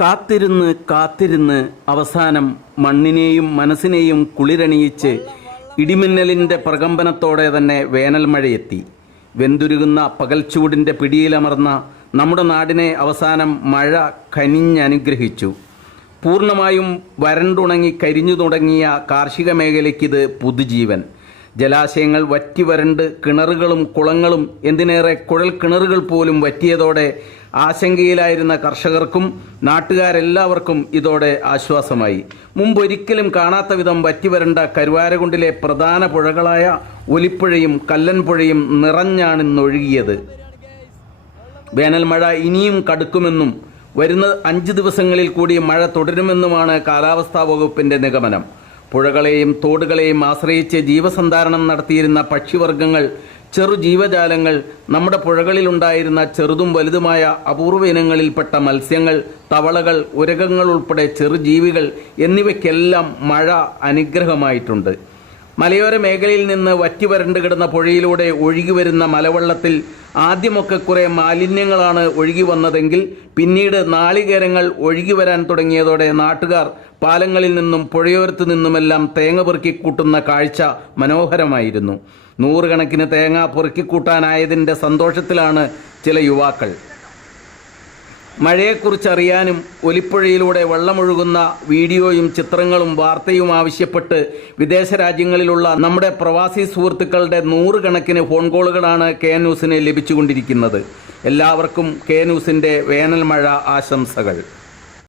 കാത്തിരുന്ന് കാത്തിരുന്ന് അവസാനം മണ്ണിനെയും മനസ്സിനെയും കുളിരണിയിച്ച് ഇടിമിന്നലിന്റെ പ്രകമ്പനത്തോടെ തന്നെ വേനൽ മഴയെത്തി. വെന്തുരുകുന്ന പകൽച്ചൂടിന്റെ പിടിയിലമർന്ന നമ്മുടെ നാടിനെ അവസാനം മഴ കനിഞ്ഞനുഗ്രഹിച്ചു. പൂർണമായും വരണ്ടുണങ്ങി കരിഞ്ഞു തുടങ്ങിയ കാർഷിക മേഖലയ്ക്കിത് പുതുജീവൻ. ജലാശയങ്ങൾ വറ്റി വരണ്ട് കിണറുകളും കുളങ്ങളും എന്തിനേറെ കുഴൽ കിണറുകൾ പോലും വറ്റിയതോടെ ആശങ്കയിലായിരുന്ന കർഷകർക്കും നാട്ടുകാരെല്ലാവർക്കും ഇതോടെ ആശ്വാസമായി. മുമ്പൊരിക്കലും കാണാത്ത വിധം വറ്റിവരണ്ട കരുവാരകുണ്ടിലെ പ്രധാന പുഴകളായ ഒലിപ്പുഴയും കല്ലൻപുഴയും നിറഞ്ഞാണിന്നൊഴുകിയത് വേനൽ മഴ ഇനിയും കടുക്കുമെന്നും വരുന്ന അഞ്ച് ദിവസങ്ങളിൽ കൂടി മഴ തുടരുമെന്നുമാണ് കാലാവസ്ഥാ വകുപ്പിന്റെ നിഗമനം. പുഴകളെയും തോടുകളെയും ആശ്രയിച്ച് ജീവസന്ധാരണം നടത്തിയിരുന്ന പക്ഷിവർഗങ്ങൾ ചെറു ജീവജാലങ്ങൾ നമ്മുടെ പുഴകളിലുണ്ടായിരുന്ന ചെറുതും വലുതുമായ അപൂർവ ഇനങ്ങളിൽപ്പെട്ട മത്സ്യങ്ങൾ തവളകൾ ഉരകങ്ങൾ ഉൾപ്പെടെ ചെറുജീവികൾ എന്നിവയ്ക്കെല്ലാം മഴ അനുഗ്രഹമായിട്ടുണ്ട്. മലയോര മേഖലയിൽ നിന്ന് വറ്റി വരണ്ടു കിടന്ന പുഴയിലൂടെ ഒഴുകി വരുന്ന മലവെള്ളത്തിൽ ആദ്യമൊക്കെ കുറെ മാലിന്യങ്ങളാണ് ഒഴുകി വന്നതെങ്കിൽ പിന്നീട് നാളികേരങ്ങൾ ഒഴുകി വരാൻ തുടങ്ങിയതോടെ നാട്ടുകാർ പാലങ്ങളിൽ നിന്നും പുഴയോരത്തു നിന്നുമെല്ലാം തേങ്ങ പെറുക്കിക്കൂട്ടുന്ന കാഴ്ച മനോഹരമായിരുന്നു. നൂറുകണക്കിന് തേങ്ങ പെറുക്കിക്കൂട്ടാനായതിന്റെ സന്തോഷത്തിലാണ് ചില യുവാക്കൾ. മഴയെക്കുറിച്ച് അറിയാനും ഒലിപ്പുഴയിലൂടെ വെള്ളമൊഴുകുന്ന വീഡിയോയും ചിത്രങ്ങളും വാർത്തയും ആവശ്യപ്പെട്ട് വിദേശ രാജ്യങ്ങളിലുള്ള നമ്മുടെ പ്രവാസി സുഹൃത്തുക്കളുടെ നൂറുകണക്കിന് ഫോൺ കോളുകളാണ് കെ ന്യൂസിന് ലഭിച്ചുകൊണ്ടിരിക്കുന്നത്. എല്ലാവർക്കും കെ ന്യൂസിന്റെ വേനൽ മഴ ആശംസകൾ.